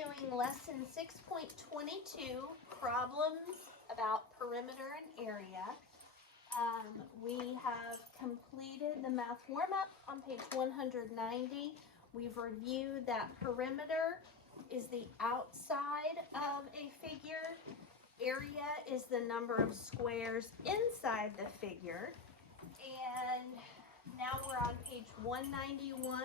doing lesson 6.22, problems about perimeter and area. We have completed the math warm-up on page 190. We've reviewed that perimeter is the outside of a figure. Area is the number of squares inside the figure. And now we're on page 191.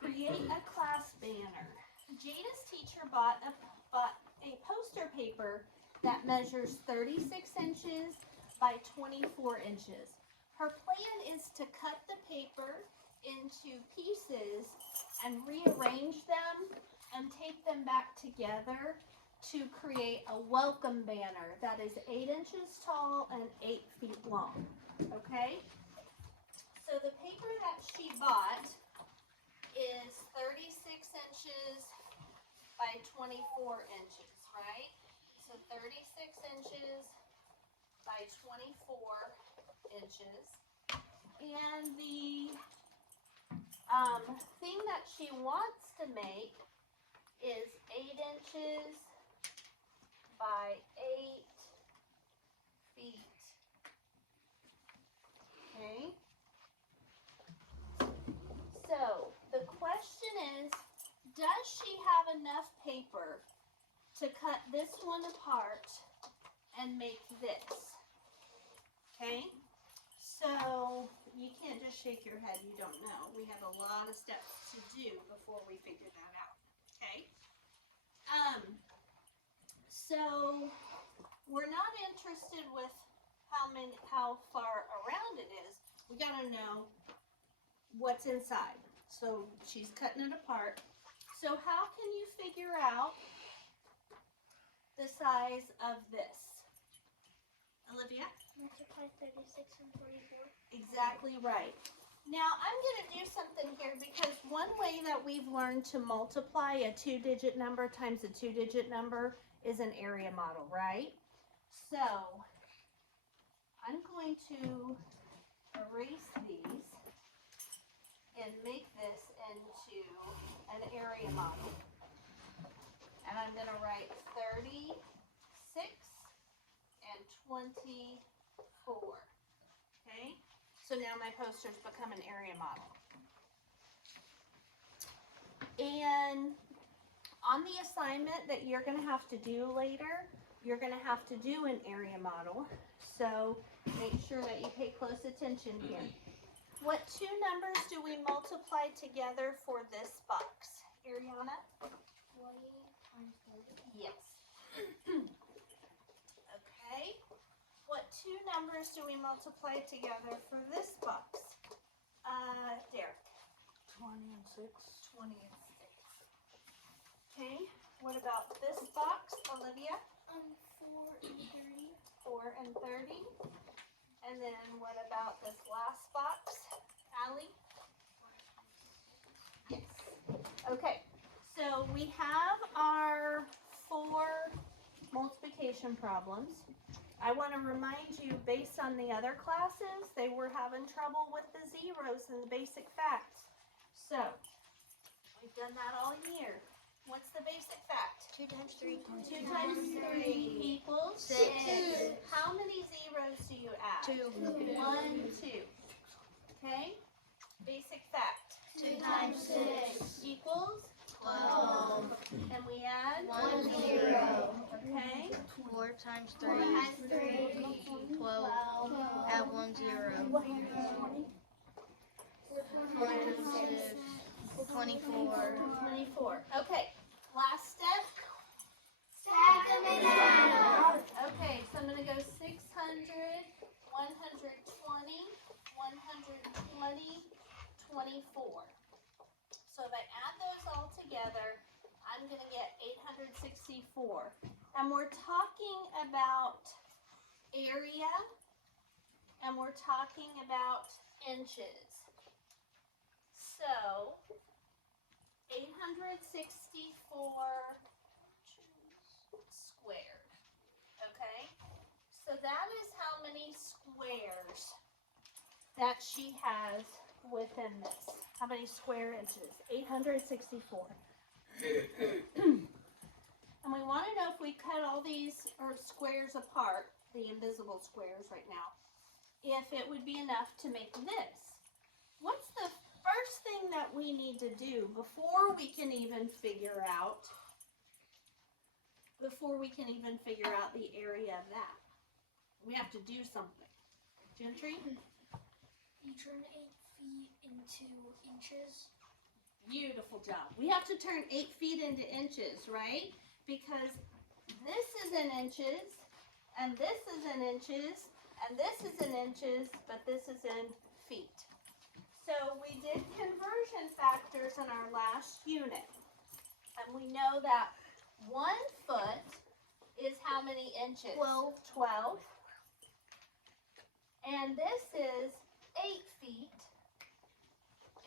Create a class banner. Jada's teacher bought a poster paper that measures 36 inches by 24 inches. Her plan is to cut the paper into pieces and rearrange them and take them back together to create a welcome banner that is 8 inches tall and 8 feet long. Okay? So the paper that she bought is 36 inches by 24 inches, right? So 36 inches by 24 inches. And the thing that she wants to make is 8 inches by 8 feet. Okay? So the question is, does she have enough paper to cut this one apart and make this? Okay? So you can't just shake your head, you don't know. We have a lot of steps to do before we figure that out. Okay? So we're not interested with how far around it is. We gotta know what's inside. So she's cutting it apart. So how can you figure out the size of this? Olivia? Multiply 36 and 24. Exactly right. Now I'm going to do something here because one way that we've learned to multiply a 2-digit number times a 2-digit number is an area model, right? So I'm going to erase these and make this into an area model. And I'm going to write 36 and 24. Okay? So now my posters become an area model. And on the assignment that you're going to have to do later, you're going to have to do an area model. So make sure that you pay close attention here. What two numbers do we multiply together for this box? Ariana? 20 times 30. Yes. Okay. What two numbers do we multiply together for this box? Derek? 20 and 6. 20 and 6. Okay. What about this box, Olivia? 4 and 30. 4 and 30. And then what about this last box? Allie? Yes. Okay. So we have our 4 multiplication problems. I want to remind you, based on the other classes, they were having trouble with the zeros and the basic facts. So we've done that all year. What's the basic fact? 2 times 3. 2 times 3 equals 6. How many zeros do you add? 2. 1, 2. Okay? Basic fact. 2 times 6 Equals? 12. And we add? 1 0. Okay? 4 times 3 3. 12. Add 1 0. 4 times 6 24. 24. Okay. Last step. Stack them and add them. Okay, so I'm going to go 600, 120, 120, 24. So if I add those all together, I'm going to get 864. And we're talking about area, and we're talking about inches. So 864 squared. Okay? So that is how many squares that she has within this. How many square inches? 864. And we want to know if we cut all these or squares apart, the invisible squares right now, if it would be enough to make this. What's the first thing that we need to do before we can even figure out the area of that? We have to do something. Gentry? You turn 8 feet into inches. Beautiful job. We have to turn 8 feet into inches, right? Because this is in inches, and this is in inches, and this is in inches, but this is in feet. So we did conversion factors in our last unit. And we know that 1 foot is how many inches? 12. 12. And this is 8 feet.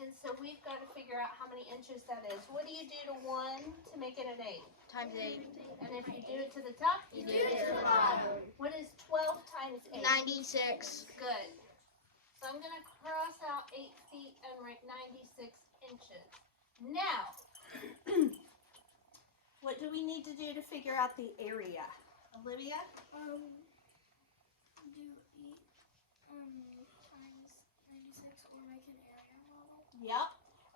And so we've got to figure out how many inches that is. What do you do to 1 to make it an 8? Times 8. And if you do it to the top, You do it to the bottom. What is 12 times 8? 96. Good. So I'm going to cross out 8 feet and write 96 inches. Now, what do we need to do to figure out the area? Olivia? Do 8 times 96 or make an area model. Yep.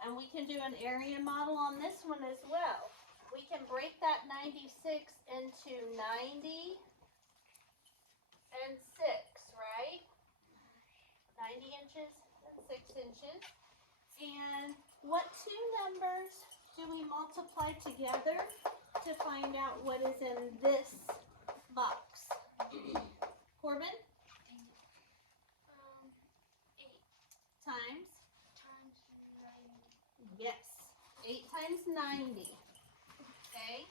And we can do an area model on this one as well. We can break that 96 into 90 and 6, right? 90 inches and 6 inches. And what 2 numbers do we multiply together to find out what is in this box? Corbin? 8 Times? times 90. Yes. 8 times 90. Okay.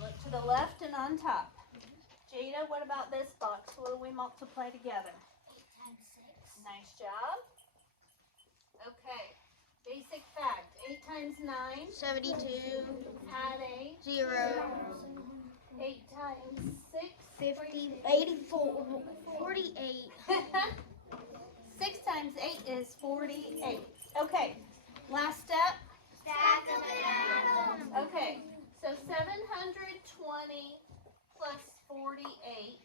Look to the left and on top. Jada, what about this box? What do we multiply together? 8 times 6. Nice job. Okay. Basic fact. 8 times 9. 72. Add 8. 0. 8 times 6. 50. 84. 48. 6 times 8 is 48. Okay. Last step. Stack them down. Okay. So 720 plus 48.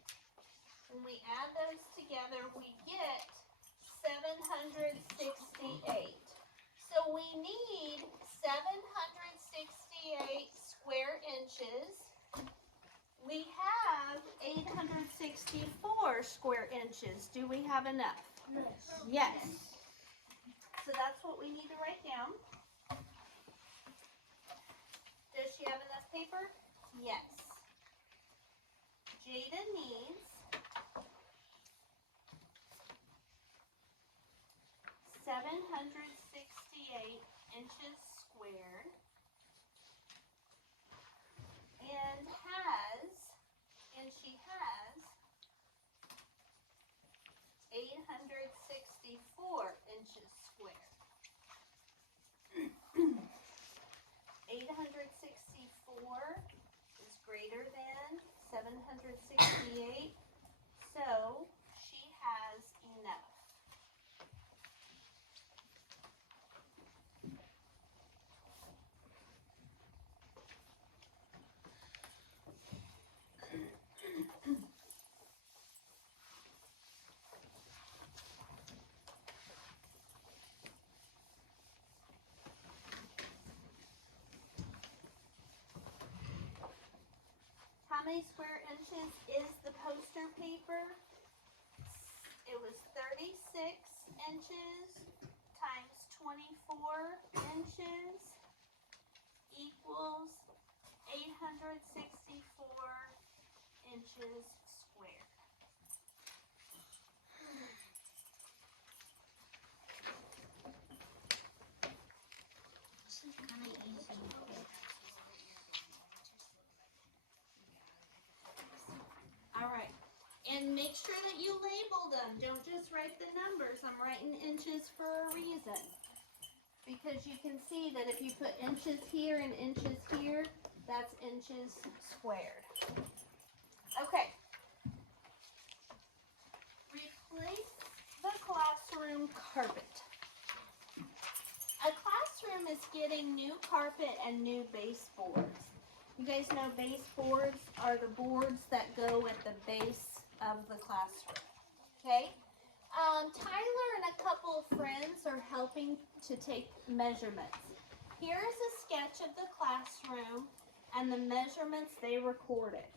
When we add those together, we get 768. So we need 768 square inches. We have 864 square inches. Do we have enough? Yes. So that's what we need to write down. Does she have enough paper? Yes. Jada needs 768 inches squared and she has 864 inches squared. 864 is greater than 768, so she has enough. How many square inches is the poster paper? It was 36 inches times 24 inches equals 864 inches squared. All right, and make sure that you label them. Don't just write the numbers. I'm writing inches for a reason. Because you can see that if you put inches here and inches here, that's inches squared. Okay. Replace the classroom carpet. A classroom classroom is getting new carpet and new baseboards. You guys know baseboards are the boards that go at the base of the classroom. Okay? Tyler and a couple of friends are helping to take measurements. Here is a sketch of the classroom and the measurements they recorded.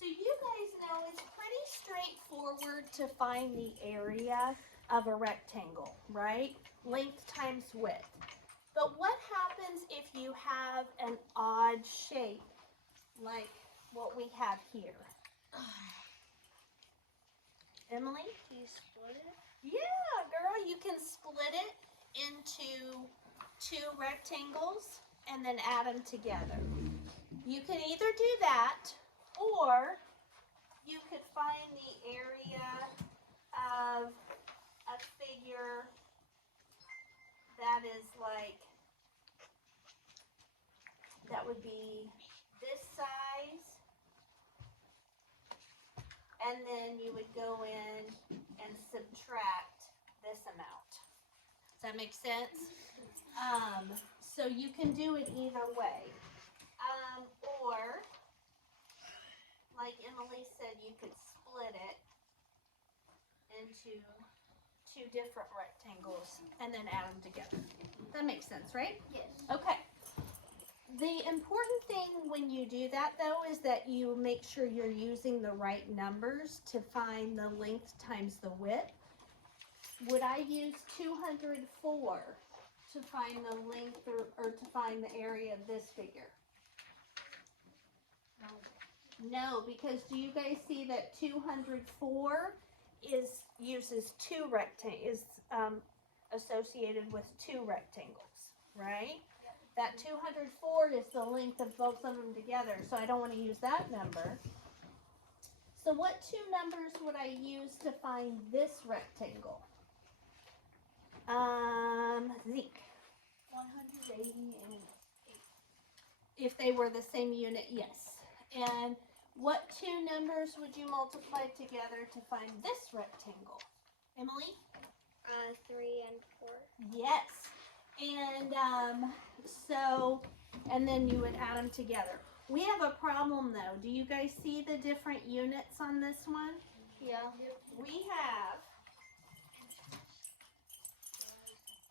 So you guys know it's pretty straightforward to find the area of a rectangle, right? Length times width. But what happens if you have an odd shape like what we have here? Emily? Do you split it? Yeah, girl, you can split it into two rectangles and then add them together. You can either do that, or you could find the area of a figure that is like, that would be this size, and then you would go in and subtract this amount. Does that make sense? So you can do it either way. Or, like Emily said, you could split it into two different rectangles and then add them together. That makes sense, right? Yes. Okay. The important thing when you do that, though, is that you make sure you're using the right numbers to find the length times the width. Would I use 204 to find the length or to find the area of this figure? No, because do you guys see that 204 uses two rectangles, is associated with two rectangles, right? Yep. That 204 is the length of both of them together, so I don't want to use that number. So what two numbers would I use to find this rectangle? Zeke. 180 and 8. If they were the same unit, yes. And what two numbers would you multiply together to find this rectangle? Emily? 3 and 4. Yes. And and then you would add them together. We have a problem though. Do you guys see the different units on this one? Yeah. We have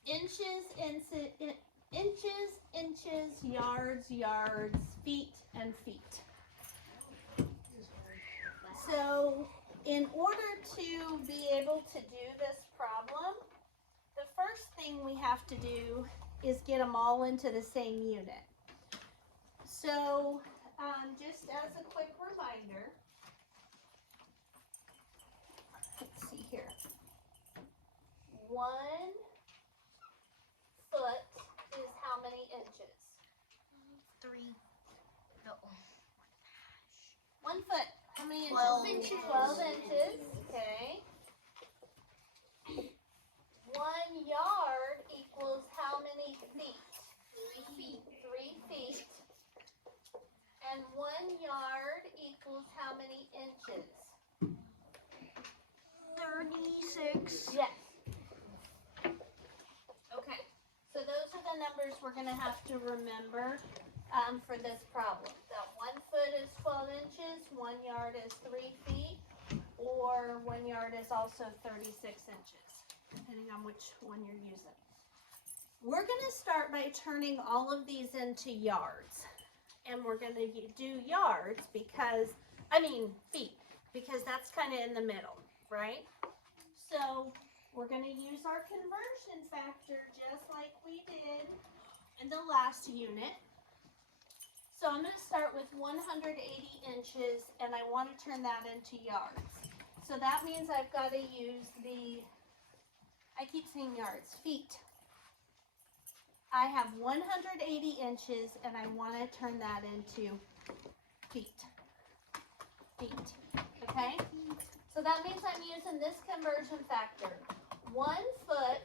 inches, yards, feet, and feet. So in order to be able to do this problem, the first thing we have to do is get them all into the same unit. So just as a quick reminder, let's see here. 1 foot is how many inches? 3. No. 1 foot. How many inches? 12 inches. 12 inches. Okay. 1 yard equals how many feet? 3 feet. 3 feet. And 1 yard equals how many inches? 36. Yes. Okay. So those are the numbers we're going to have to remember for this problem. That 1 foot is 12 inches, 1 yard is 3 feet, or 1 yard is also 36 inches, depending on which one you're using. We're going to start by turning all of these into yards. And we're going to do yards because, feet, because that's kind of in the middle, right? So we're going to use our conversion factor just like we did in the last unit. So I'm going to start with 180 inches and I want to turn that into yards. So that means I've got to use I keep saying yards, feet. I have 180 inches and I want to turn that into feet. Okay? So that means I'm using this conversion factor. 1 foot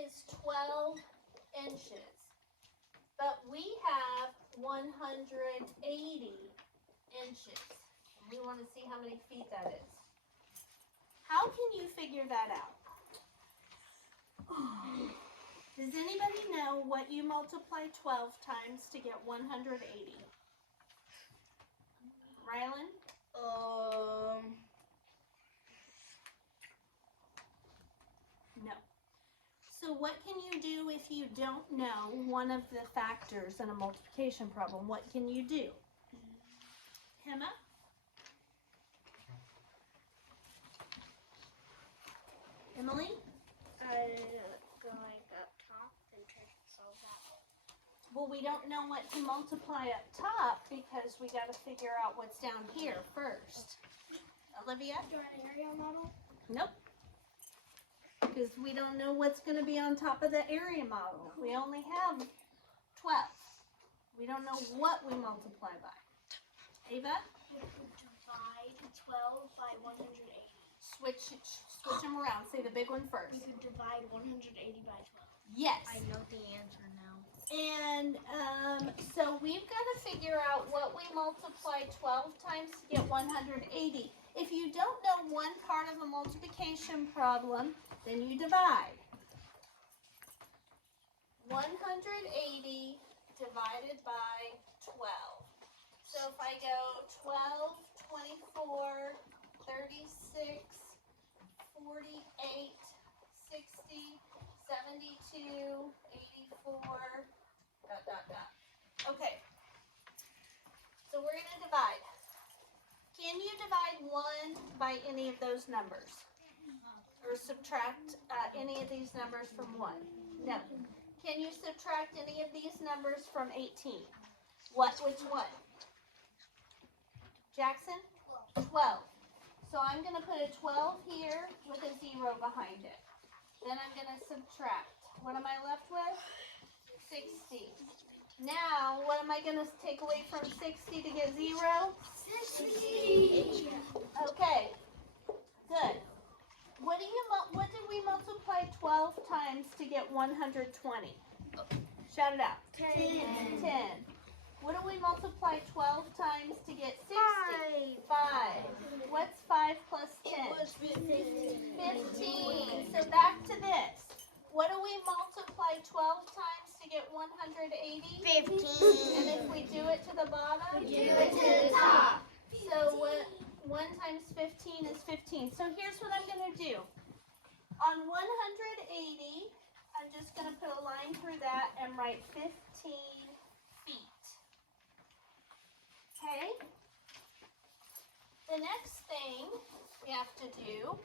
is 12 inches. But we have 180 inches. We want to see how many feet that is. How can you figure that out? Does anybody know what you multiply 12 times to get 180? Rylan? No. So what can you do if you don't know one of the factors in a multiplication problem? What can you do? Emma? Emily? Go like up top and try to solve that. Well, we don't know what to multiply up top because we got to figure out what's down here first. Olivia? Do an area model? Nope. Because we don't know what's going to be on top of the area model. We only have 12. We don't know what we multiply by. Ava? We could divide 12 by 180. Switch them around. Say the big one first. We could divide 180 by 12. Yes. I know the answer now. And so we've got to figure out what we multiply 12 times to get 180. If you don't know one part of a multiplication problem, then you divide. 180 divided by 12. So if I go 12, 24, 36, 48, 60, 72, 84, dot, dot, dot. Okay. So we're going to divide. Can you divide 1 by any of those numbers? Or subtract any of these numbers from 1? No. Can you subtract any of these numbers from 18? Which one? Jackson? 12. So I'm going to put a 12 here with a 0 behind it. Then I'm going to subtract. What am I left with? 60. Now, what am I going to take away from 60 to get 0? 60. Okay. Good. What did we multiply 12 times to get 120? Shout it out. 10. 10. What do we multiply 12 times to get 60? 5. What's 5 plus 10? 15. So back to this. What do we multiply 12 times to get 180? 15. And if we do it to the bottom? Do it to the top. So 1 times 15 is 15. So here's what I'm going to do. On 180, I'm just going to put a line through that and write 15 feet. Okay? The next thing we have to do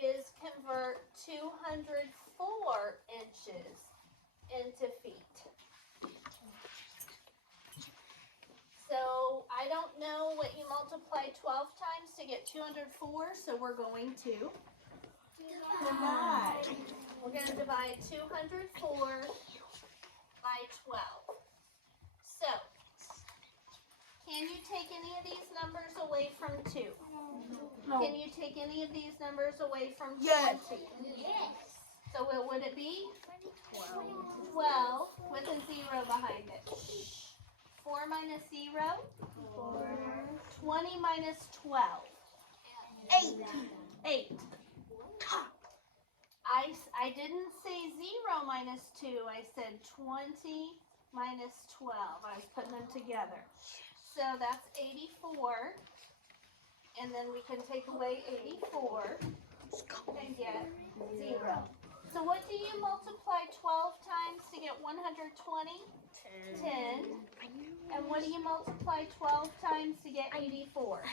is convert 204 inches into feet. So I don't know what you multiply 12 times to get 204, so we're going to divide. We're going to divide 204 by 12. So, can you take any of these numbers away from 2? No. Can you take any of these numbers away from 20? Yes. Yes. So what would it be? 12. 12 with a 0 behind it. 4 minus 0? 4. 20 minus 12. 8. I didn't say 0 minus 2. I said 20 minus 12. I was putting them together. So that's 84. And then we can take away 84 and get 0. So what do you multiply 12 times to get 120? 10. And what do you multiply 12 times to get 84?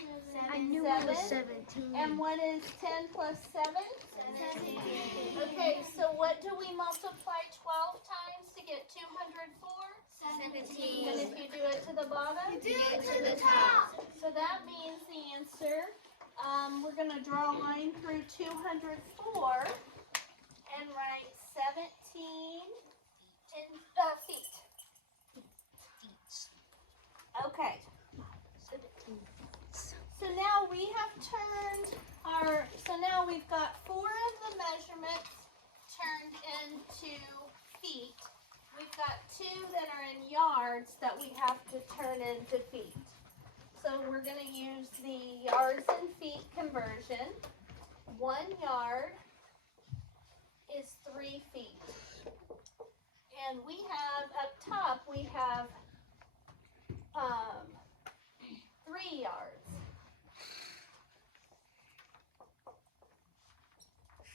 I knew it was 7. 17. And what is 10 plus 7? 17. Okay, so what do we multiply 12 times to get 204? 17. And if you do it to the bottom? Do it to the top. So that means the answer, we're going to draw a line through 204 and write 17 feet. Okay. So now we have turned now we've got 4 of the measurements turned into feet. We've got 2 that are in yards that we have to turn into feet. So we're going to use the yards and feet conversion. 1 yard is 3 feet. And we have, up top, we have 3 yards.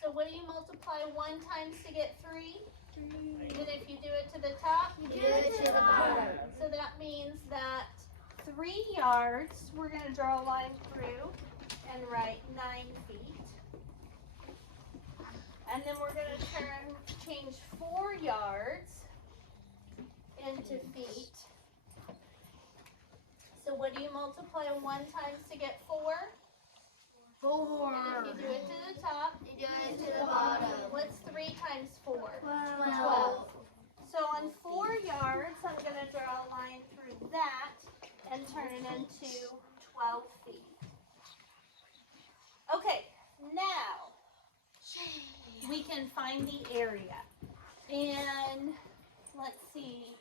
So what do you multiply 1 times to get 3? And if you do it to the top, You do it to the bottom. So that means that 3 yards, we're going to draw a line through and write 9 feet. And then we're going to change 4 yards into feet. So what do you multiply 1 times to get 4? 4. And if you do it to the top, You do it to the bottom. what's 3 times 4? 12. So on 4 yards, I'm going to draw a line through that and turn it into 12 feet. Okay, now we can find the area. And let's see,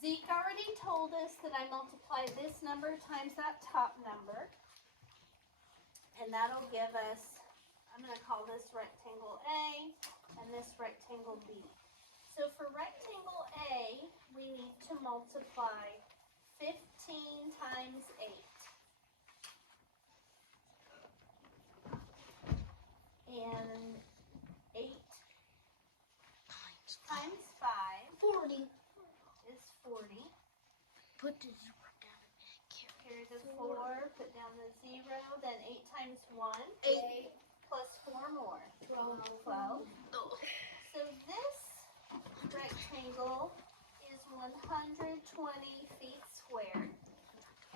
Zeke already told us that I multiply this number times that top number. And that'll give us, I'm going to call this rectangle A and this rectangle B. So for rectangle A, we need to multiply 15 times 8. And 8 times 5 40. is 40. Put the zero down. Carry the 4, put down the 0, then 8 times 1 8. plus 4 more. 12. 12. So this rectangle is 120 feet squared.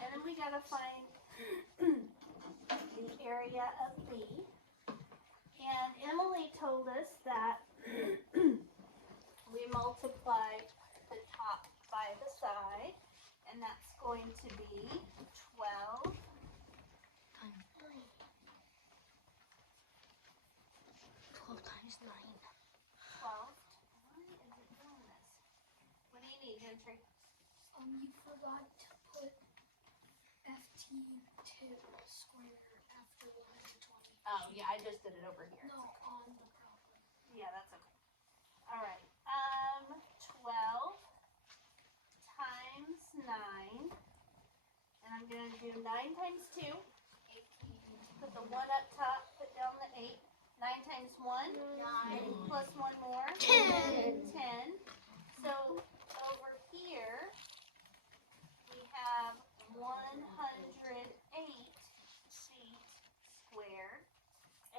And then we gotta find the area of B. And Emily told us that we multiply the top by the side, and that's going to be 12 times 9. 12. Why is it doing this? What do you need, Gentry? You forgot to put FT2 square after 120. Oh, yeah, I just did it over here. No, on the problem. Yeah, that's okay. All right. 12 times 9. And I'm going to do 9 times 2. Put the 1 up top, put down the 8. 9 times 1. 9. Plus 1 more. 10. 10. So over here, we have 108 feet squared.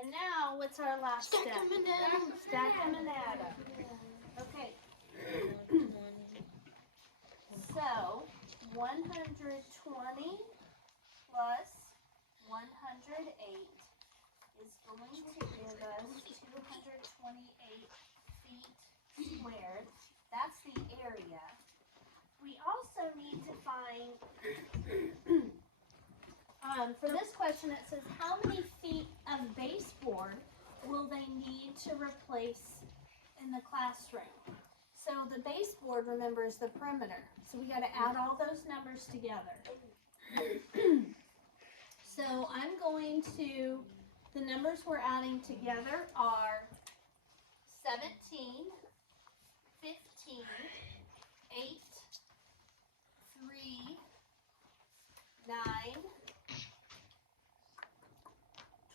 And now, what's our last step? Stack them and add them. Okay. So 120 plus 108 is going to give us 228 feet squared. That's the area. We also need to find, for this question it says how many feet of baseboard will they need to replace in the classroom. So the baseboard, remember, is the perimeter. So we got to add all those numbers together. So I'm going to, the numbers we're adding together are 17, 15, 8, 3, 9,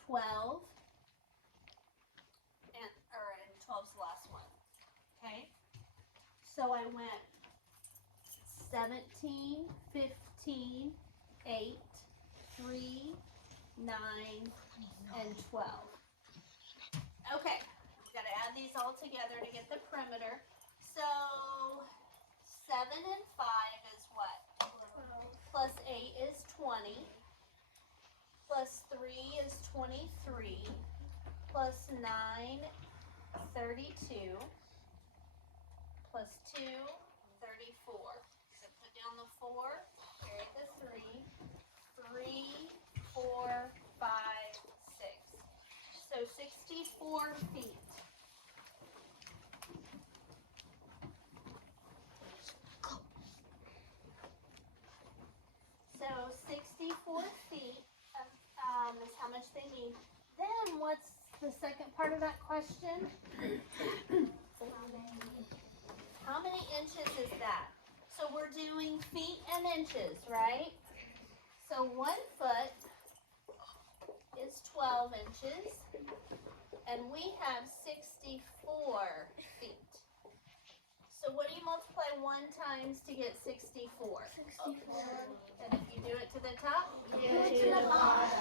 12, and 12's the last one. Okay? So I went 17, 15, 8, 3, 9, and 12. Okay, we gotta add these all together to get the perimeter. So 7 and 5 is what? 12. Plus 8 is 20. Plus 3 is 23. Plus 9, 32. Plus 2, 34. So put down the 4, carry the 3. 3, 4, 5, 6. So 64 feet. So 64 feet is how much they need. Then what's the second part of that question? How many inches is that? So we're doing feet and inches, right? So 1 foot is 12 inches, and we have 64 feet. So what do you multiply 1 times to get 64? 64. And if you do it to the top? Do it to the bottom.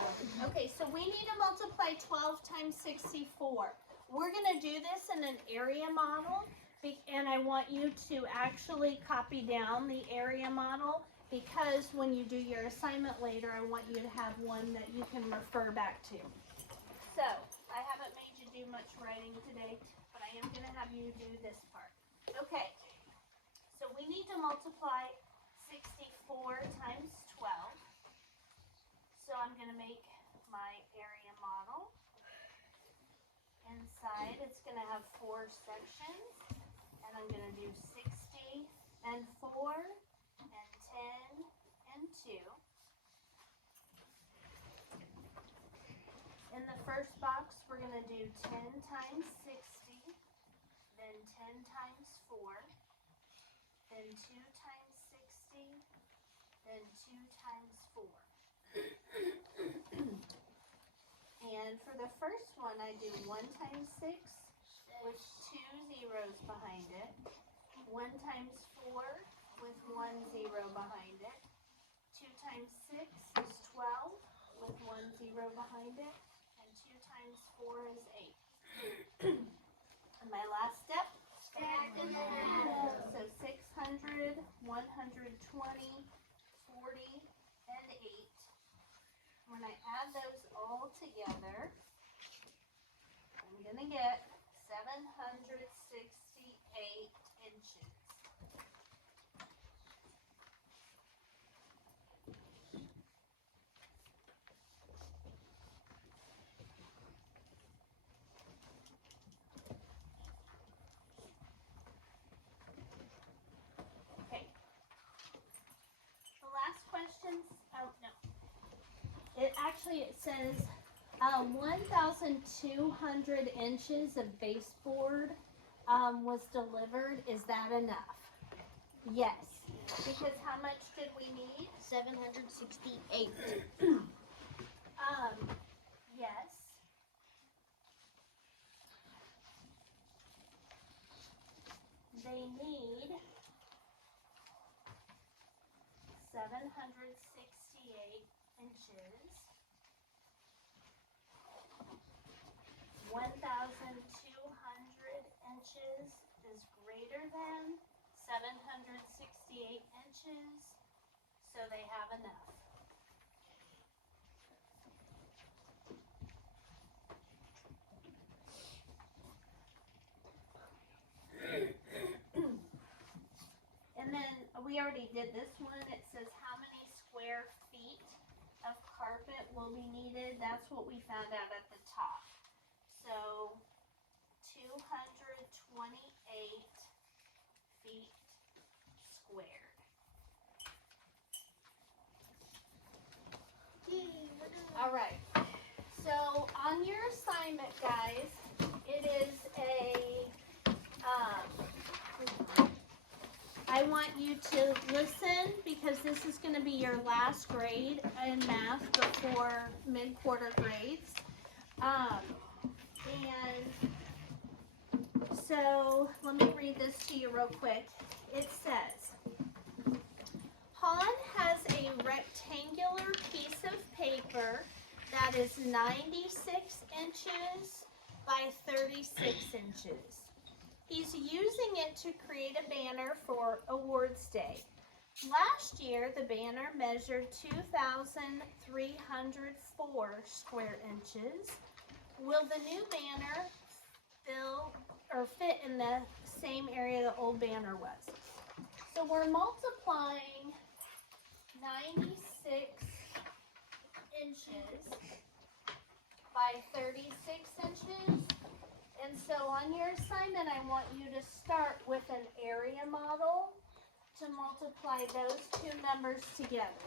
Okay, so we need to multiply 12 times 64. We're going to do this in an area model, and I want you to actually copy down the area model, because when you do your assignment later, I want you to have one that you can refer back to. So, I haven't made you do much writing today, but I am going to have you do this part. Okay, so we need to multiply 64 times 12. So I'm going to make my area model. Inside, it's going to have 4 sections, and I'm going to do 60 and 4 and 10 and 2. In the first box, we're going to do 10 times 60, then 10 times 4, then 2 times 60, then 2 times 4. And for the first one, I do 1 times 6 with 2 zeros behind it, 1 times 4 with 1 0 behind it, 2 times 6 is 12 with 1 0 behind it, and 2 times 4 is 8. And my last step, Stack in the middle. so 600, 120, 40, and 8. When I add those all together, I'm going to get 768 inches. Okay. The last questions, oh no. It says 1,200 inches of baseboard was delivered. Is that enough? Yes. Because how much did we need? 768. Yes. They need 768 inches. 1,200 inches is greater than 768 inches, so they have enough. And then we already did this one. It says how many square feet of carpet will be needed. That's what we found out at the top. So 228 feet squared. All right. So on your assignment, guys, it is I want you to listen, because this is going to be your last grade in math before mid-quarter grades. And so let me read this to you real quick. It says, Han has a rectangular piece of paper that is 96 inches by 36 inches. He's using it to create a banner for Awards Day. Last year, the banner measured 2,304 square inches. Will the new banner fit in the same area the old banner was? So we're multiplying 96 inches by 36 inches. And so on your assignment, I want you to start with an area model to multiply those two numbers together,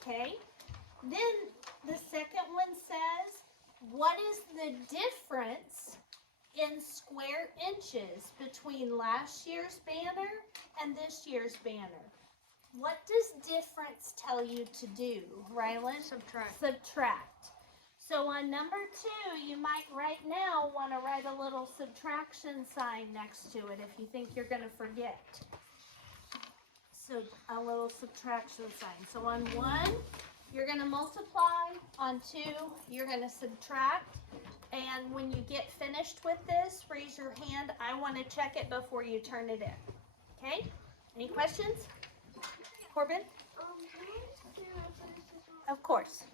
okay? Then the second one says, what is the difference in square inches between last year's banner and this year's banner. What does difference tell you to do, Rylan? Subtract. Subtract. So on number 2, you might right now want to write a little subtraction sign next to it if you think you're going to forget. So a little subtraction sign. So on 1, you're going to multiply. On 2, you're going to subtract. And when you get finished with this, raise your hand. I want to check it before you turn it in. Okay? Any questions? Corbin? Can I do a finish this one? Of course.